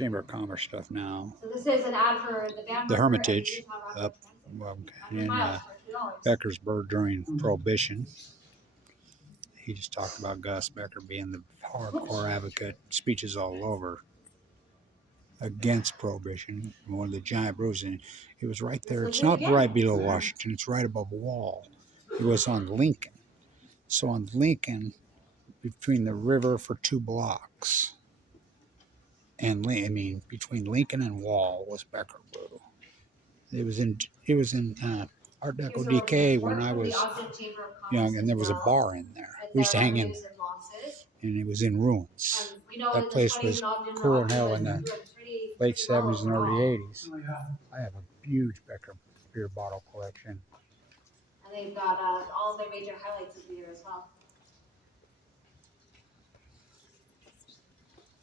Chamber of Commerce stuff now. So this is an ad for the Hermitage up in Beckersburg during Prohibition. He just talked about Gus Becker being the hardcore advocate, speeches all over against Prohibition. One of the giant brews, and it was right there. It's not right below Washington. It's right above a wall. It was on Lincoln. So on Lincoln, between the river for 2 blocks, and between Lincoln and Wall was Becker Brew. It was in Art Deco DK when I was young, and there was a bar in there. We used to hang in there, and it was in ruins. That place was cool and hell in the late 70s and early 80s. I have a huge Becker beer bottle collection. And they've got all of their major highlights of the year as well.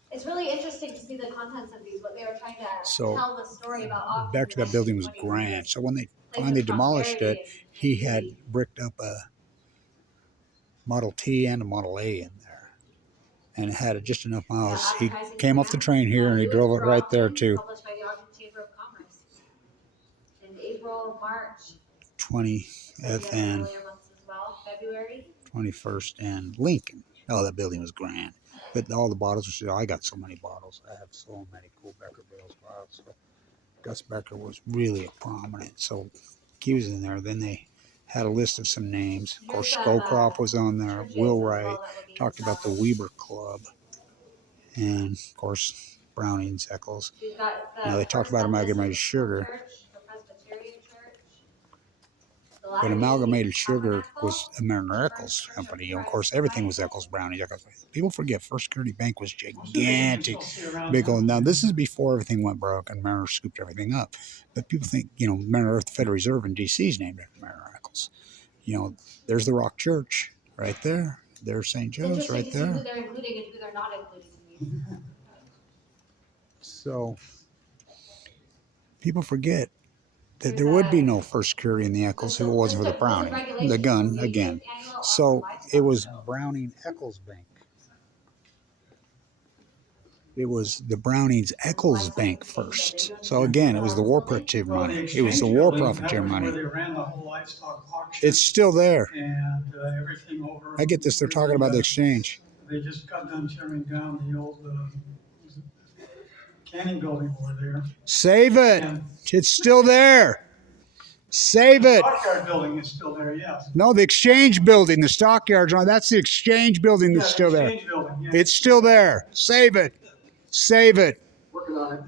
It's really interesting to see the contents of these, what they were trying to tell the story about Ogden. Back to that building was grand. So when they finally demolished it, he had bricked up a Model T and a Model A in there. And it had just enough miles. He came off the train here and he drove it right there too. Published by the Ogden Chamber of Commerce in April, March. 20th and February. 21st and Lincoln. Oh, that building was grand. But all the bottles were still, I got so many bottles. I have so many cool Becker Bales bottles. So Gus Becker was really prominent. So he was in there. Then they had a list of some names. Of course, Scowcroft was on there. Will Wright talked about the Weber Club. And, of course, Browning's, Eccles. Now, they talked about amalgamated sugar. But Amalgamated Sugar was a Mariner Eccles company. Of course, everything was Eccles, Brownie. People forget First Security Bank was gigantic, big old. Now, this is before everything went broke and Mariner scooped everything up. But people think, Mariner, the Federal Reserve in D.C. is named after Mariner Eccles. There's the Rock Church right there. There's St. Joe's right there. Who they're including and who they're not including. So, people forget that there would be no First Security in the Eccles if it wasn't for the Browning, the gun again. So it was Browning Eccles Bank. It was the Browning's Eccles Bank first. So again, it was the war profiteer money. It was the war profiteer money. It's still there. I get this. They're talking about the exchange. They just got done tearing down the old canning building over there. Save it. It's still there. Save it. The stockyard building is still there, yes. No, the exchange building, the stockyards, that's the exchange building that's still there. It's still there. Save it. Save it. Working on it,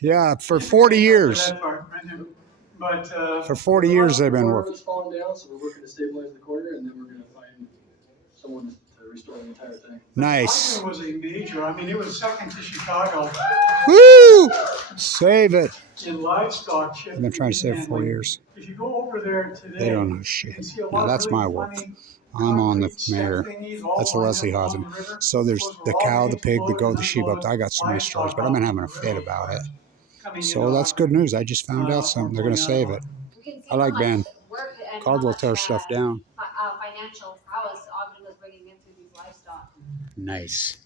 yeah. For 40 years. But for 40 years they've been working. It's falling down, so we're working to stabilize the corner, and then we're going to find someone to restore the entire thing. Nice. Ogden was a major. It was second to Chicago. Woo! Save it. In livestock shipping. I've been trying to save it for 4 years. If you go over there today, they don't know shit. Now that's my work. I'm on the mayor. That's Leslie Hogdson. So there's the cow, the pig, the goat, the sheep. I got so many stories, but I've been having a fit about it. So that's good news. I just found out something. They're going to save it. I like Ben. Caldwell tears stuff down. Financial prowess Ogden was bringing in through these livestock. Nice.